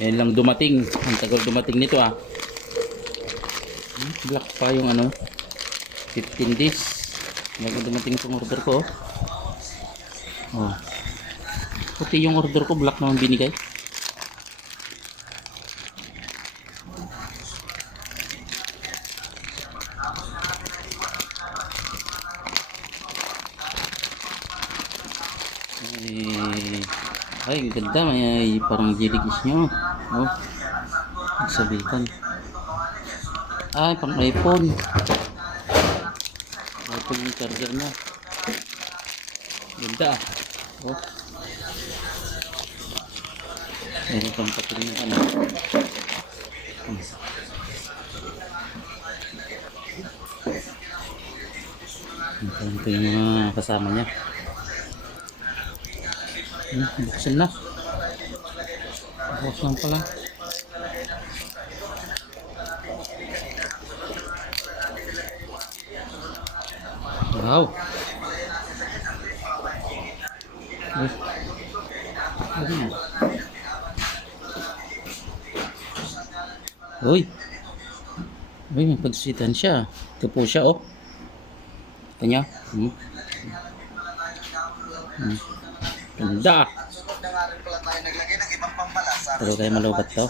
Ayan lang dumating. Ang tagal dumating nito ah. Black pa yung ano. 15 days. Bago dumating itong order ko. Oh. Puti yung order ko. Black naman binigay. Ay, ganda. May parang jiligis nyo. Oh. Sabitan. Ay, pang iPhone. iPhone yung charger na. Ganda ah. Oh. Meron pang patil na ano. Ito yung mga kasama niya. Buksan na. Bukas lang pala. Wow. Uy. Uy, may pagsisitan siya. Ito po siya, oh. Ito niya. Ganda. Pero kayo malubat to.